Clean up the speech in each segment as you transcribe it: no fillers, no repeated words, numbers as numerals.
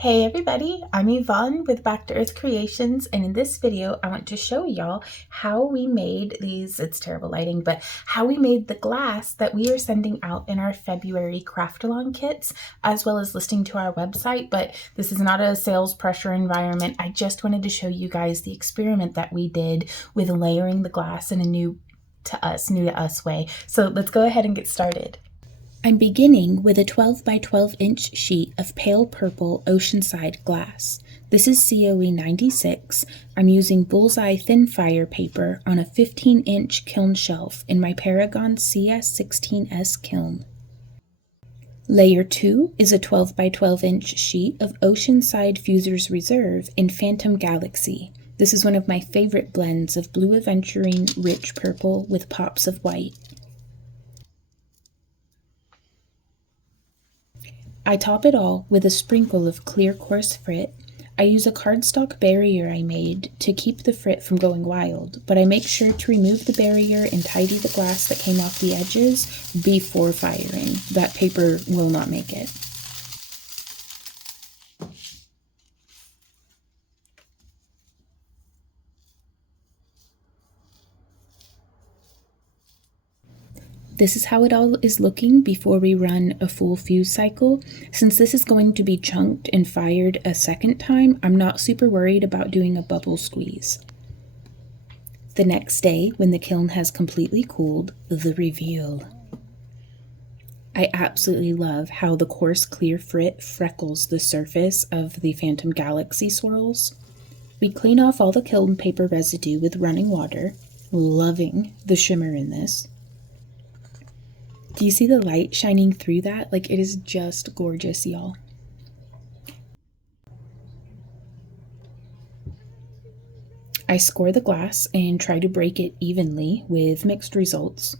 Hey everybody, I'm Yvonne with Back to Earth Creations, and in this video I want to show y'all how we made these, it's terrible lighting, but how we made the glass that we are sending out in our February craft along kits, as well as listing to our website. But this is not a sales pressure environment. I just wanted to show you guys the experiment that we did with layering the glass in a new to us way. So let's go ahead and get started. I'm beginning with a 12 by 12 inch sheet of pale purple oceanside glass. This is COE 96. I'm using bullseye thin fire paper on a 15-inch kiln shelf in my Paragon CS16S kiln. Layer 2 is a 12 by 12 inch sheet of Oceanside Fusers Reserve in Phantom Galaxy. This is one of my favorite blends of blue aventurine rich purple with pops of white. I top it all with a sprinkle of clear coarse frit. I use a cardstock barrier I made to keep the frit from going wild, but I make sure to remove the barrier and tidy the glass that came off the edges before firing. That paper will not make it. This is how it all is looking before we run a full fuse cycle. Since this is going to be chunked and fired a second time, I'm not super worried about doing a bubble squeeze. The next day, when the kiln has completely cooled, the reveal. I absolutely love how the coarse clear frit freckles the surface of the Phantom Galaxy swirls. We clean off all the kiln paper residue with running water, loving the shimmer in this. Do you see the light shining through that? Like, it is just gorgeous, y'all. I score the glass and try to break it evenly with mixed results.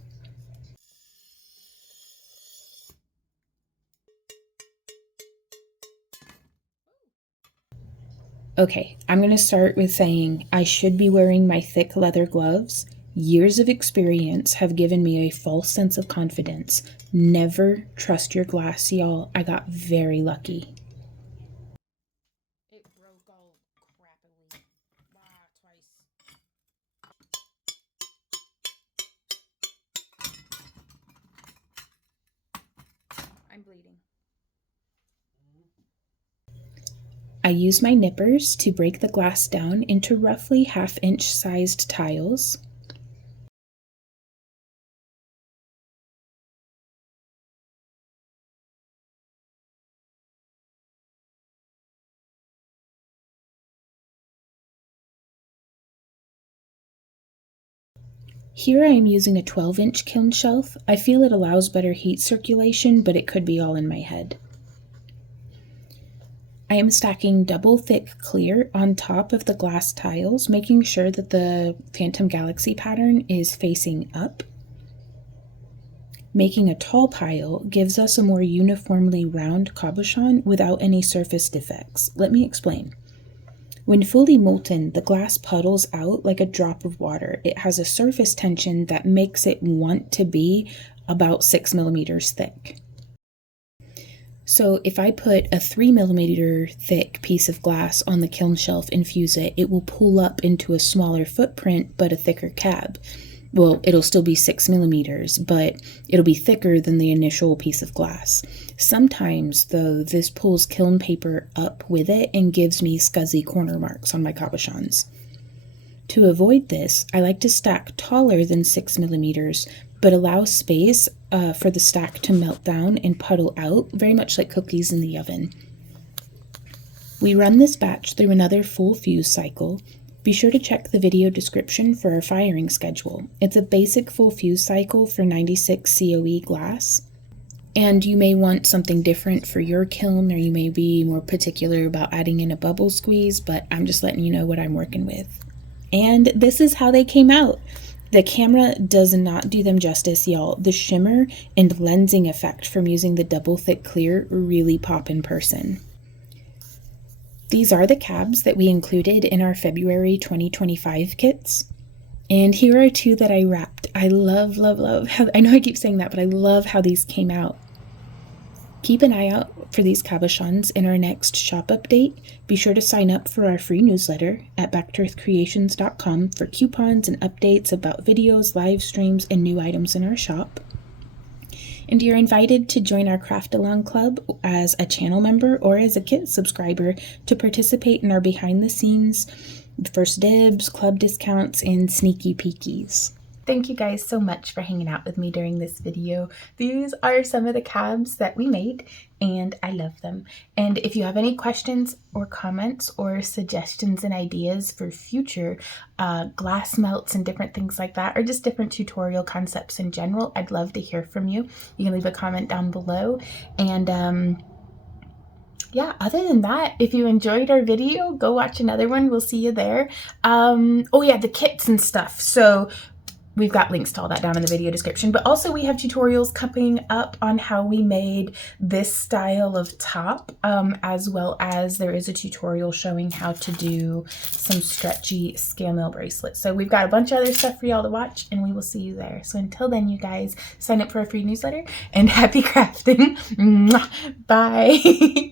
Okay, I'm going to start with saying I should be wearing my thick leather gloves. Years of experience have given me a false sense of confidence. Never trust your glass, y'all. I got very lucky. It broke all crappily. Twice. I'm bleeding. I use my nippers to break the glass down into roughly half-inch sized tiles. Here I am using a 12-inch kiln shelf. I feel it allows better heat circulation, but it could be all in my head. I am stacking double thick clear on top of the glass tiles, making sure that the Phantom Galaxy pattern is facing up. Making a tall pile gives us a more uniformly round cabochon without any surface defects. Let me explain. When fully molten, the glass puddles out like a drop of water. It has a surface tension that makes it want to be about 6 millimeters thick. So if I put a 3 millimeter thick piece of glass on the kiln shelf and fuse it, it will pull up into a smaller footprint but a thicker cab. Well, it'll still be 6 millimeters, but it'll be thicker than the initial piece of glass. Sometimes, though, this pulls kiln paper up with it and gives me scuzzy corner marks on my cabochons. To avoid this, I like to stack taller than 6 millimeters, but allow space for the stack to melt down and puddle out, very much like cookies in the oven. We run this batch through another full fuse cycle. Be sure to check the video description for our firing schedule. It's a basic full fuse cycle for 96 COE glass. And you may want something different for your kiln, or you may be more particular about adding in a bubble squeeze, but I'm just letting you know what I'm working with. And this is how they came out. The camera does not do them justice, y'all. The shimmer and lensing effect from using the double thick clear really pop in person. These are the cabs that we included in our February 2025 kits. And here are two that I wrapped. I love how, I know I keep saying that, but I love how these came out. Keep an eye out for these cabochons in our next shop update. Be sure to sign up for our free newsletter at backtoearthcreations.com for coupons and updates about videos, live streams, and new items in our shop. And you're invited to join our Craft Along Club as a channel member or as a kit subscriber to participate in our behind the scenes, first dibs, club discounts, and sneaky peekies. Thank you guys so much for hanging out with me during this video. These are some of the cabs that we made, and I love them. And if you have any questions or comments or suggestions and ideas for future glass melts and different things like that, or just different tutorial concepts in general, I'd love to hear from you. You can leave a comment down below. And yeah, other than that, if you enjoyed our video, go watch another one. We'll see you there. Oh yeah, the kits and stuff. So we've got links to all that down in the video description, but also we have tutorials coming up on how we made this style of top, as well as there is a tutorial showing how to do some stretchy scale mail bracelets. So we've got a bunch of other stuff for y'all to watch, and we will see you there. So until then, you guys, sign up for a free newsletter and happy crafting. Bye.